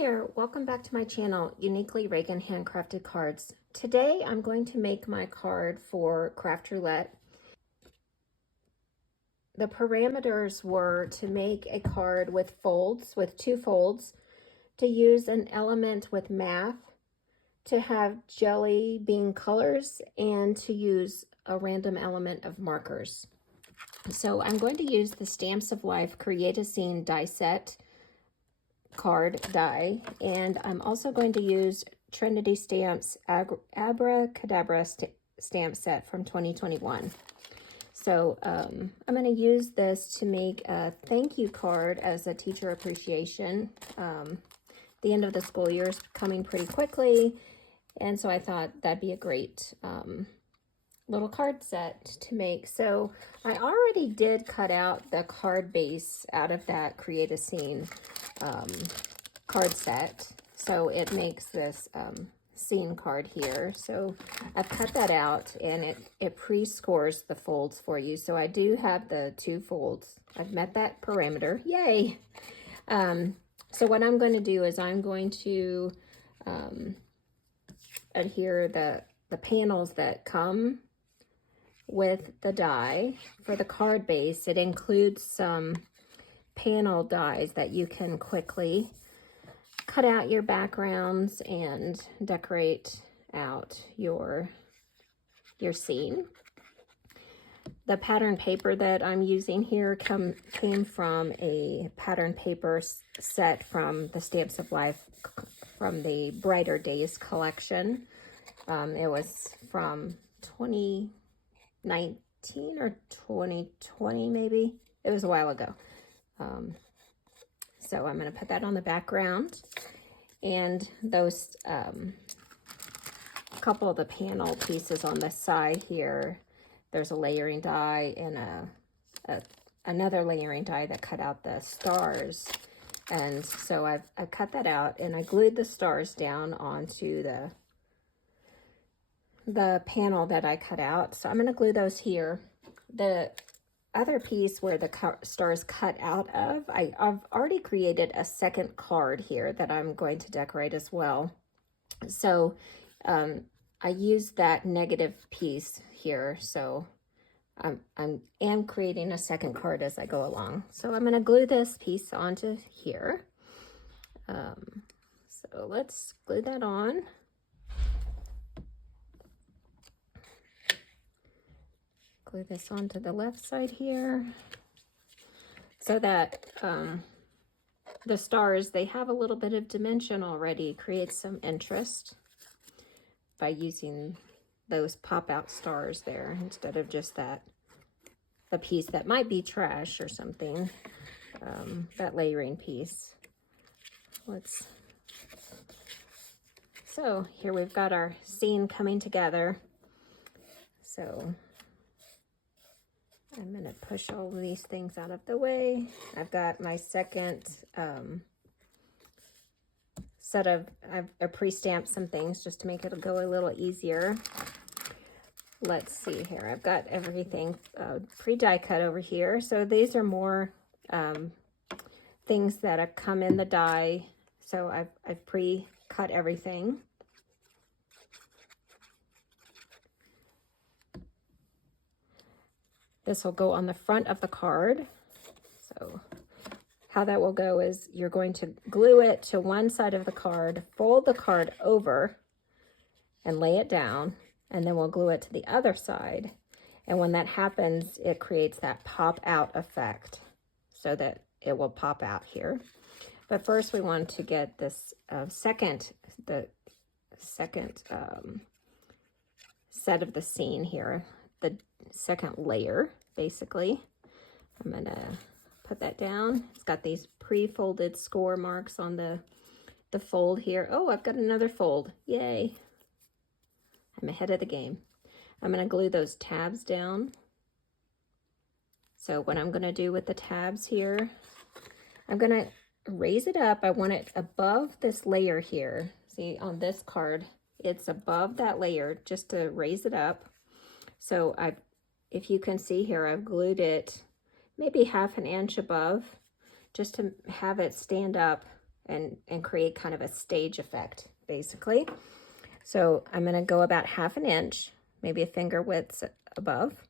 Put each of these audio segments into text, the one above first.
there, welcome back to my channel, Uniquely Reagan Handcrafted Cards. Today I'm going to make my card for Craft Roulette. The parameters were to make a card with folds, with 2 folds, to use an element with math, to have jelly bean colors, and to use a random element of markers. So I'm going to use the Stamps of Life Create a Scene die set card die, and I'm also going to use Trinity Stamps Abracadabra stamp set from 2021. So I'm going to use this to make a thank you card as a teacher appreciation. The end of the school year is coming pretty quickly, and so I thought that'd be a great little card set to make. So I already did cut out the card base out of that Create a Scene card set, so it makes this scene card here. So I've cut that out, and it pre-scores the folds for you. So I do have the 2 folds. I've met that parameter. Yay! So what I'm going to do is I'm going to adhere the panels that come with the die. For the card base, it includes some panel dies that you can quickly cut out your backgrounds and decorate out your scene. The pattern paper that I'm using here came from a pattern paper set from the Stamps of Life from the Brighter Days collection. It was from 2019 or 2020 maybe. It was a while ago. So I'm going to put that on the background, and those couple of the panel pieces on the side here, there's a layering die and another layering die that cut out the stars, and so I've cut that out, and I glued the stars down onto the panel that I cut out. So I'm going to glue those here. The other piece where the stars cut out of, I've already created a second card here that I'm going to decorate as well. So I used that negative piece here, so I am creating a second card as I go along. So I'm going to glue this piece onto here. So let's glue that on. Glue this onto the left side here, so that the stars, they have a little bit of dimension already. Creates some interest by using those pop-out stars there instead of just the piece that might be trash or something, that layering piece. So here we've got our scene coming together. So I'm going to push all of these things out of the way. I've got my second set of, I've pre-stamped some things just to make it go a little easier. Let's see here. I've got everything pre-die cut over here. So these are more things that have come in the die. So I've pre-cut everything. This will go on the front of the card. So how that will go is you're going to glue it to one side of the card, fold the card over and lay it down, and then we'll glue it to the other side. And when that happens, it creates that pop out effect so that it will pop out here. But first we want to get this second set of the scene here, the second layer, basically. I'm gonna put that down. It's got these pre-folded score marks on the fold here. Oh, I've got another fold. Yay. I'm ahead of the game. I'm gonna glue those tabs down. So what I'm gonna do with the tabs here, I'm gonna raise it up. I want it above this layer here. See, on this card, it's above that layer, just to raise it up. So if you can see here, I've glued it maybe 1/2 inch above, just to have it stand up and create kind of a stage effect, basically. So I'm going to go about 1/2 inch, maybe a finger width above.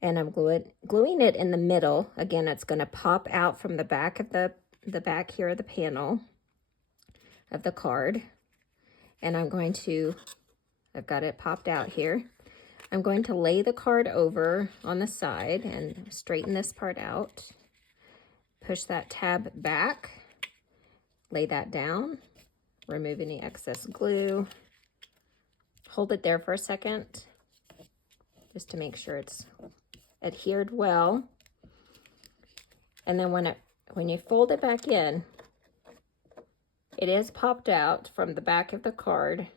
And I'm gluing it in the middle. Again, it's going to pop out from the back of the back here of the panel of the card. And I'm going to, I've got it popped out here. I'm going to lay the card over on the side and straighten this part out. Push that tab back, lay that down, remove any excess glue. Hold it there for a second, just to make sure it's adhered well. And then when you fold it back in, it is popped out from the back of the card.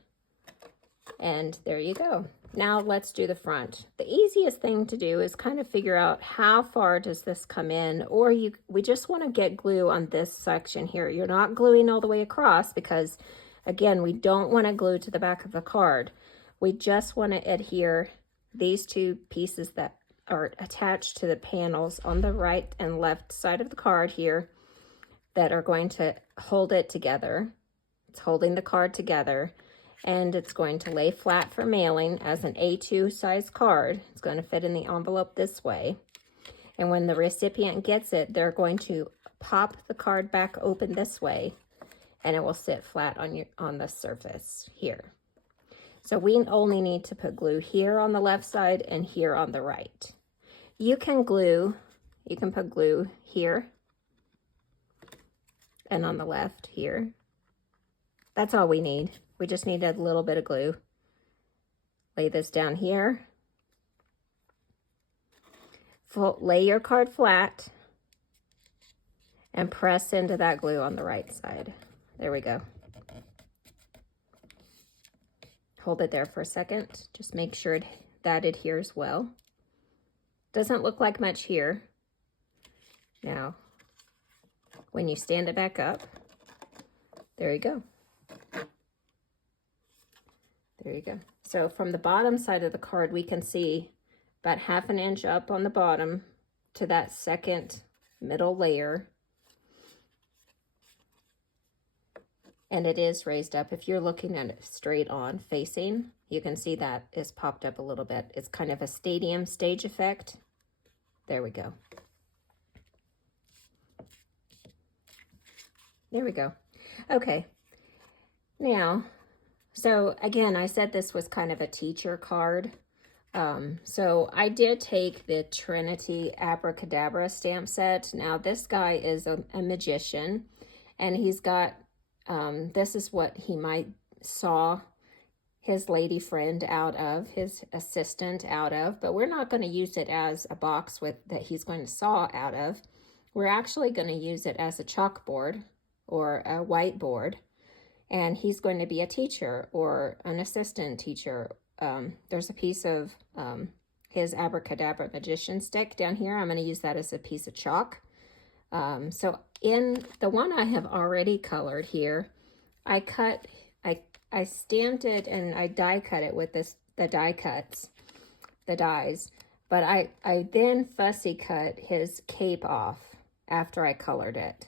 And there you go. Now let's do the front. The easiest thing to do is kind of figure out how far does this come in, or we just want to get glue on this section here. You're not gluing all the way across because, again, we don't want to glue to the back of the card. We just want to adhere these two pieces that are attached to the panels on the right and left side of the card here that are going to hold it together. It's holding the card together, and it's going to lay flat for mailing as an A2 size card. It's going to fit in the envelope this way. And when the recipient gets it, they're going to pop the card back open this way, and it will sit flat on the surface here. So we only need to put glue here on the left side and here on the right. You can put glue here and on the left here. That's all we need. We just need a little bit of glue. Lay this down here. Lay your card flat and press into that glue on the right side. There we go. Hold it there for a second. Just make sure that adheres well. Doesn't look like much here. Now, when you stand it back up, there you go. There you go. So from the bottom side of the card, we can see about 1/2 inch up on the bottom to that second middle layer. And it is raised up. If you're looking at it straight on facing, you can see that is popped up a little bit. It's kind of a stadium stage effect. There we go. There we go. Okay. Now, so again, I said this was kind of a teacher card. So I did take the Trinity Abracadabra stamp set. Now this guy is a magician, and he's got, this is what he might saw his lady friend out of, his assistant out of, but we're not going to use it as a box that he's going to saw out of. We're actually going to use it as a chalkboard or a whiteboard, and he's going to be a teacher or an assistant teacher. There's a piece of his Abracadabra magician stick down here. I'm going to use that as a piece of chalk. So in the one I have already colored here, I stamped it and I die cut it with the die cuts, the dies, but I then fussy cut his cape off after I colored it.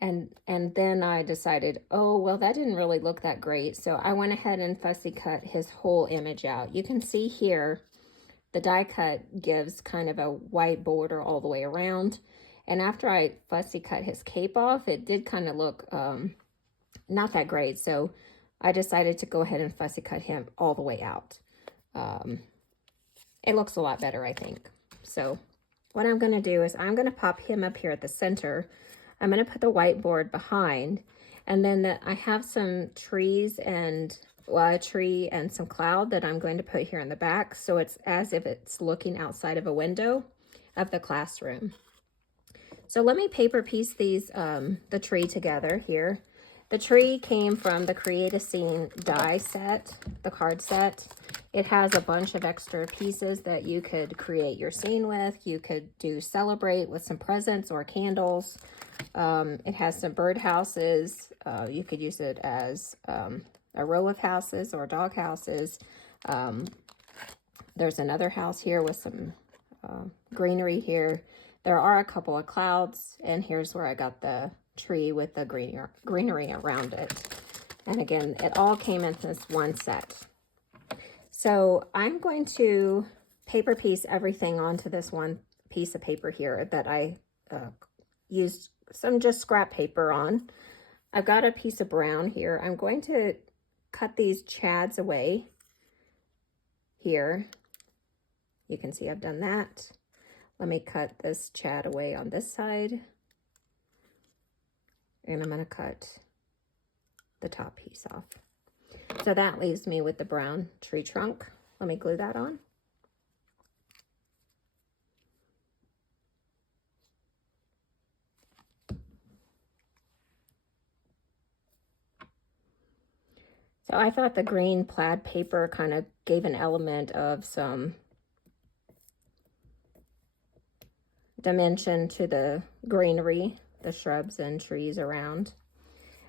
And then I decided, oh, well, that didn't really look that great. So I went ahead and fussy cut his whole image out. You can see here, the die cut gives kind of a white border all the way around. And after I fussy cut his cape off, it did kind of look not that great. So I decided to go ahead and fussy cut him all the way out. It looks a lot better, I think. So what I'm going to do is I'm going to pop him up here at the center. I'm going to put the whiteboard behind, and then I have some trees and, well, a tree and some cloud that I'm going to put here in the back. So it's as if it's looking outside of a window of the classroom. So let me paper piece these, the tree together here. The tree came from the Create a Scene die set, the card set. It has a bunch of extra pieces that you could create your scene with. You could do celebrate with some presents or candles. It has some bird houses. You could use it as a row of houses or dog houses. There's another house here with some greenery here. There are a couple of clouds, and here's where I got the tree with the greenery around it. And again, it all came in this one set. So I'm going to paper piece everything onto this one piece of paper here that I used some just scrap paper on. I've got a piece of brown here. I'm going to cut these chads away here. You can see I've done that. Let me cut this chad away on this side. And I'm going to cut the top piece off. So that leaves me with the brown tree trunk. Let me glue that on. So I thought the green plaid paper kind of gave an element of some dimension to the greenery, the shrubs and trees around.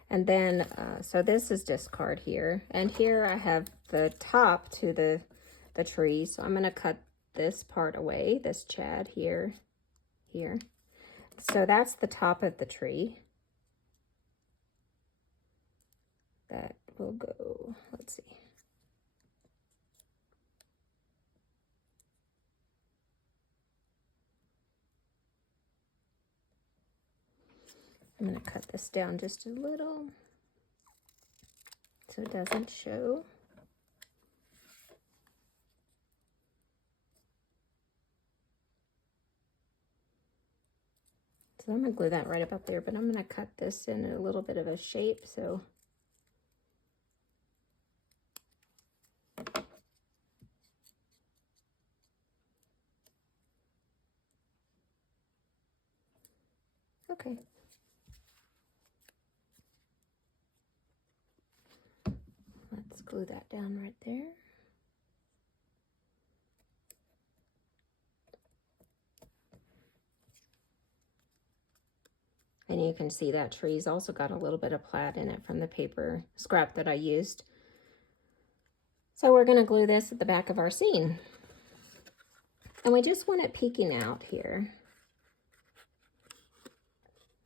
And then, so this is discard here. And here I have the top to the tree. So I'm going to cut this part away, this chad here. So that's the top of the tree. That will go, let's see. I'm going to cut this down just a little so it doesn't show. So I'm going to glue that right about there, but I'm going to cut this in a little bit of a shape. So okay. Let's glue that down right there. And you can see that tree's also got a little bit of plaid in it from the paper scrap that I used. So we're going to glue this at the back of our scene. And we just want it peeking out here.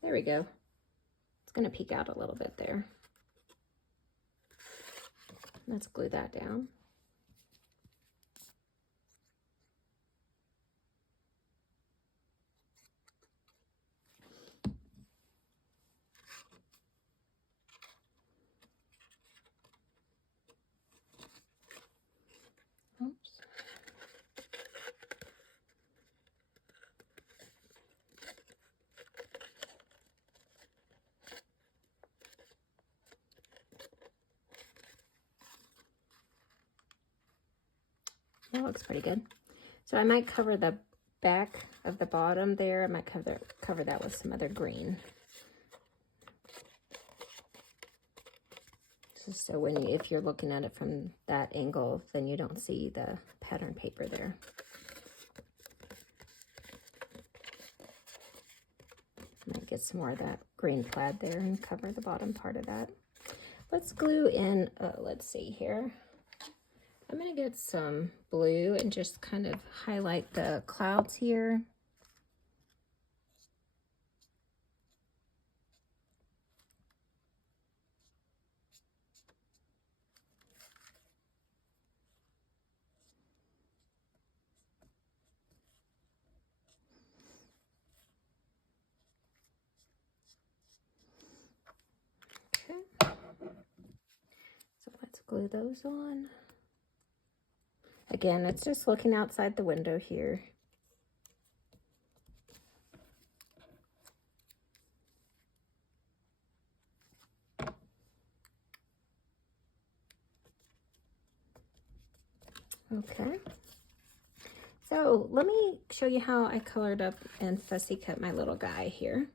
There we go. It's going to peek out a little bit there. Let's glue that down. Oops. That looks pretty good. So I might cover the back of the bottom there. I might cover that with some other green. Just so if you're looking at it from that angle, then you don't see the pattern paper there. Might get some more of that green plaid there and cover the bottom part of that. Let's glue in, let's see here. I'm going to get some blue and just kind of highlight the clouds here. Okay. So let's glue those on. Again, it's just looking outside the window here. Okay. So let me show you how I colored up and fussy cut my little guy here.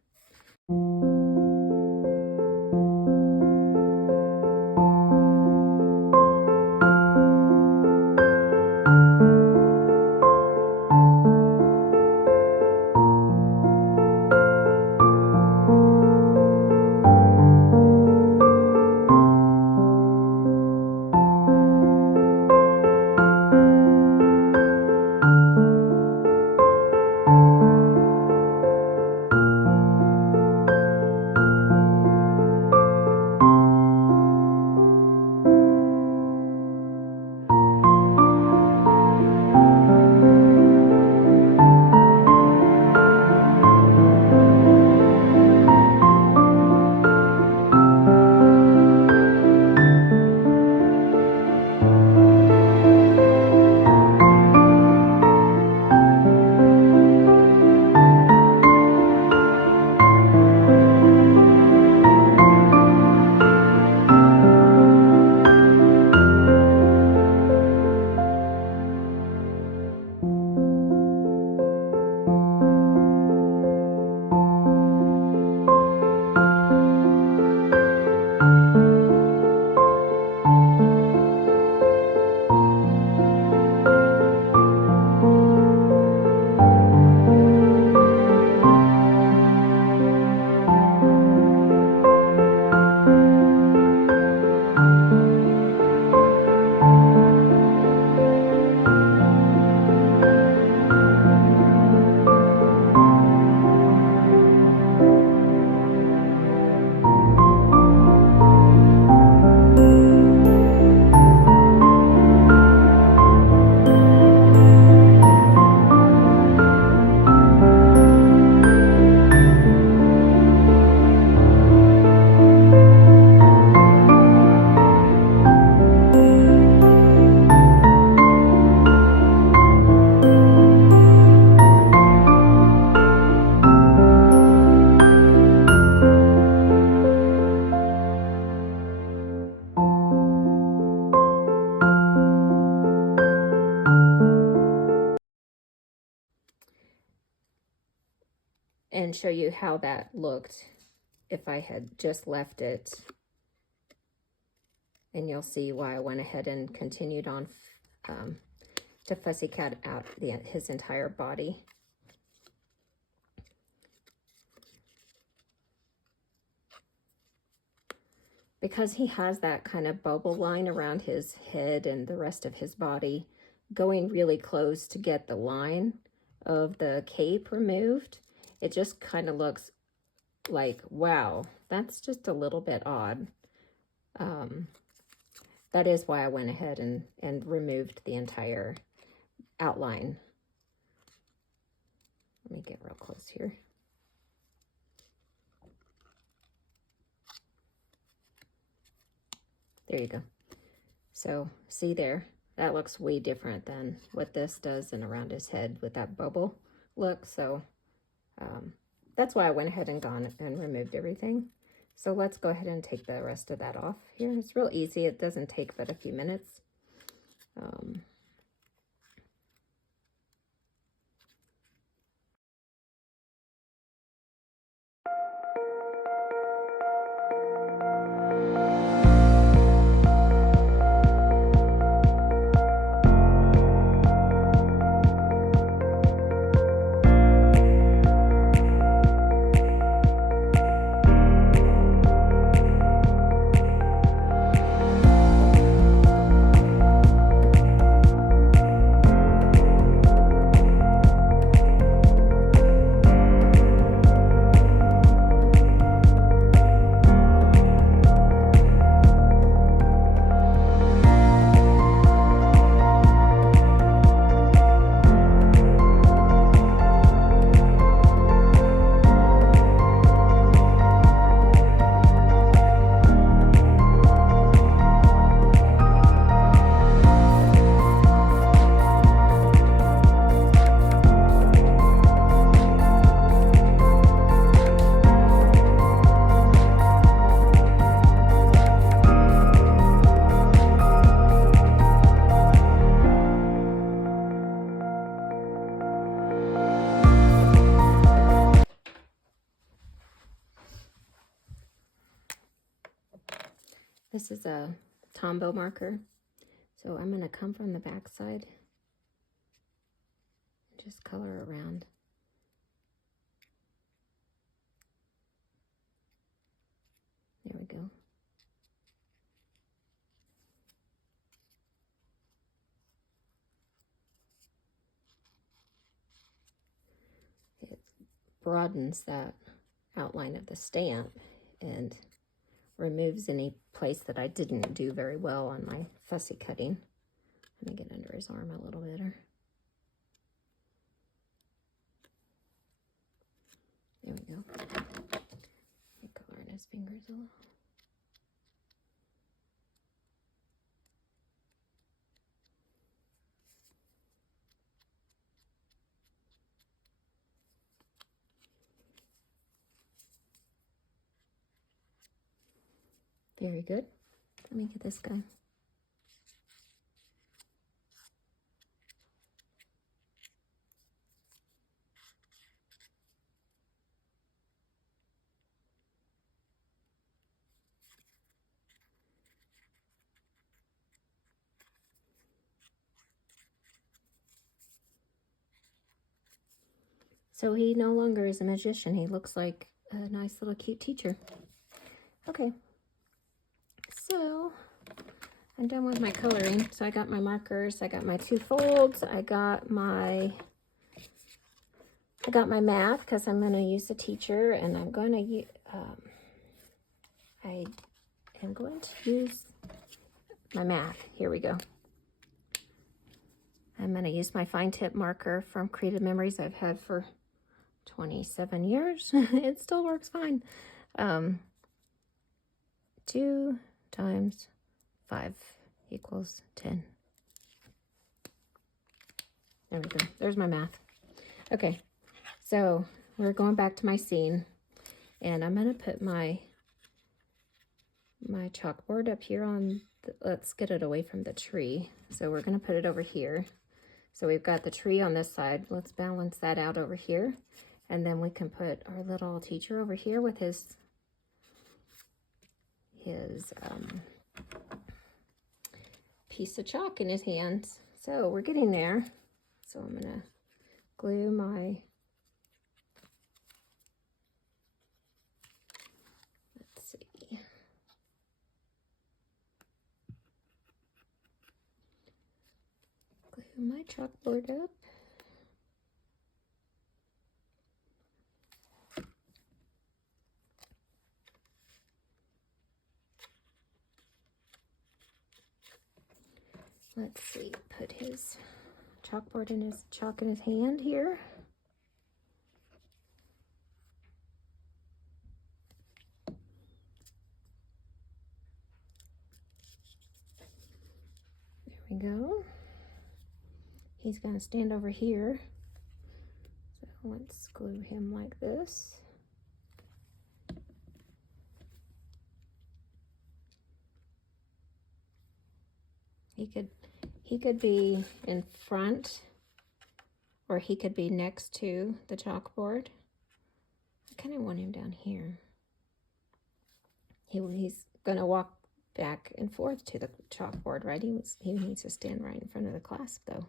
and show you how that looked if I had just left it. And you'll see why I went ahead and continued on to fussy cut out his entire body. Because he has that kind of bubble line around his head and the rest of his body, going really close to get the line of the cape removed, it just kind of looks like, wow, that's just a little bit odd. That is why I went ahead and removed the entire outline. Let me get real close here. There you go. So see there, that looks way different than what this does and around his head with that bubble look. So that's why I went ahead and gone and removed everything. So let's go ahead and take the rest of that off here. It's real easy. It doesn't take but a few minutes. This is a Tombow marker. So I'm going to come from the back side and just color around. There we go. It broadens that outline of the stamp and removes any place that I didn't do very well on my fussy cutting. Let me get under his arm a little better. There we go. Color in his fingers a little. Very good. Let me get this guy. So he no longer is a magician. He looks like a nice little cute teacher. Okay. So I'm done with my coloring. So I got my markers, I got my 2 folds, I got my math because I'm going to use the teacher, and I'm going to use I am going to use my math. Here we go. I'm going to use my fine tip marker from Creative Memories I've had for 27 years. It still works fine. 2 times 5 equals 10. There we go. There's my math. Okay, so we're going back to my scene, and I'm going to put my chalkboard up here on let's get it away from the tree. So we're going to put it over here. So we've got the tree on this side. Let's balance that out over here. And then we can put our little teacher over here with his piece of chalk in his hands. So we're getting there. So I'm gonna glue my, let's see. Glue my chalkboard up. Let's see, put his chalkboard in his chalk in his hand here. There we go. He's gonna stand over here. So let's glue him like this. He could be in front, or he could be next to the chalkboard. I kind of want him down here. He's gonna walk back and forth to the chalkboard, right? He needs to stand right in front of the class though.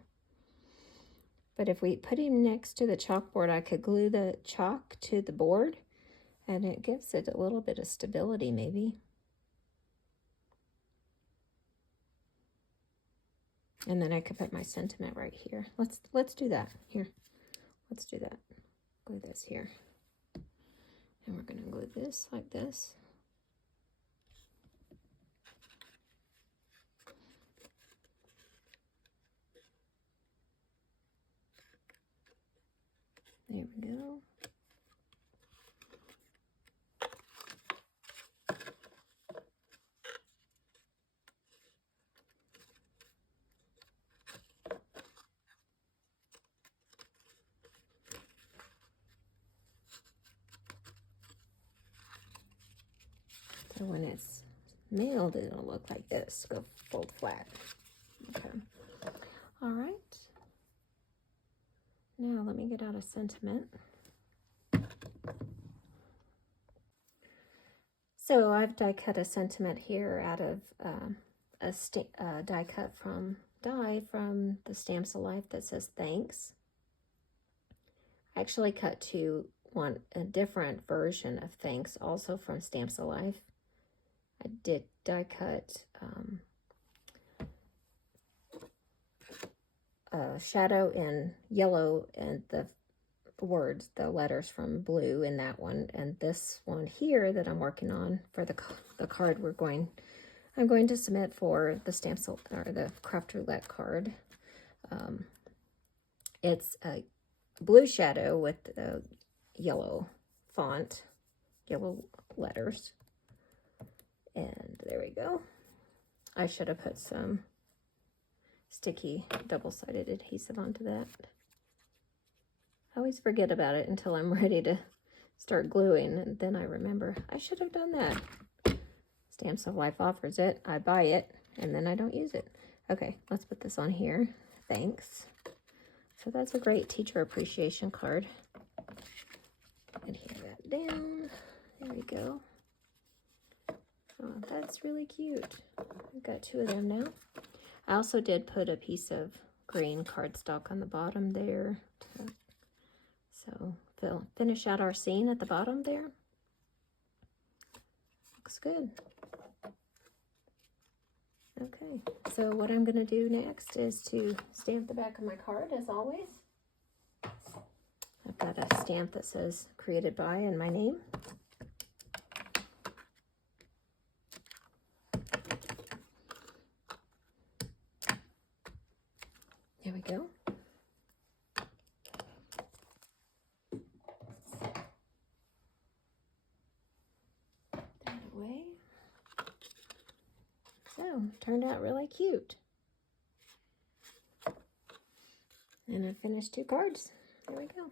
But if we put him next to the chalkboard, I could glue the chalk to the board, and it gives it a little bit of stability maybe. And then I could put my sentiment right here. Let's do that. Here, let's do that. Glue this here. And we're gonna glue this like this. There we go. So when it's mailed, it'll look like this, go fold flat. Okay. All right. Now let me get out a sentiment. So I've die cut a sentiment here out of a die cut from the Stamps of Life that says thanks. I actually cut a different version of thanks also from Stamps of Life. I did die cut shadow in yellow and the letters from blue in that one, and this one here that I'm working on for the card I'm going to submit for the Stamps or the Craft Roulette card. It's a blue shadow with a yellow font, yellow letters. And there we go. I should have put some sticky double-sided adhesive onto that. I always forget about it until I'm ready to start gluing, and then I remember I should have done that. Stamps of Life offers it, I buy it, and then I don't use it. Okay, let's put this on here. Thanks. So that's a great teacher appreciation card. Adhere that down. There we go. Oh, that's really cute. I've got 2 of them now. I also did put a piece of green cardstock on the bottom there. So finish out our scene at the bottom there. Looks good. Okay, so what I'm going to do next is to stamp the back of my card as always. I've got a stamp that says created by and my name. There we go. That away. So, turned out really cute. And I finished 2 cards. There we go.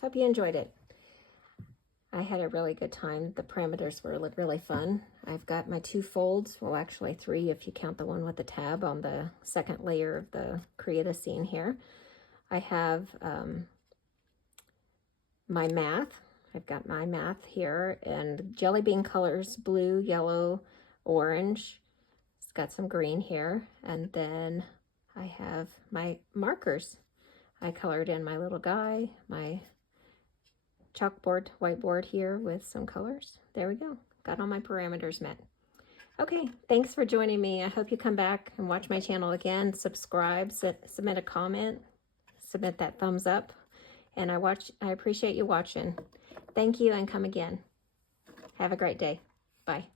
Hope you enjoyed it. I had a really good time. The parameters were really fun. I've got my 2 folds, well actually 3 if you count the one with the tab on the second layer of the Create a Scene here. I have my math. I've got my math here, and jelly bean colors, blue, yellow, orange. It's got some green here, and then I have my markers. I colored in my little guy, my chalkboard, whiteboard here with some colors. There we go. Got all my parameters met. Okay, thanks for joining me. I hope you come back and watch my channel again. Subscribe, submit a comment, submit that thumbs up. And I appreciate you watching. Thank you, and come again. Have a great day. Bye.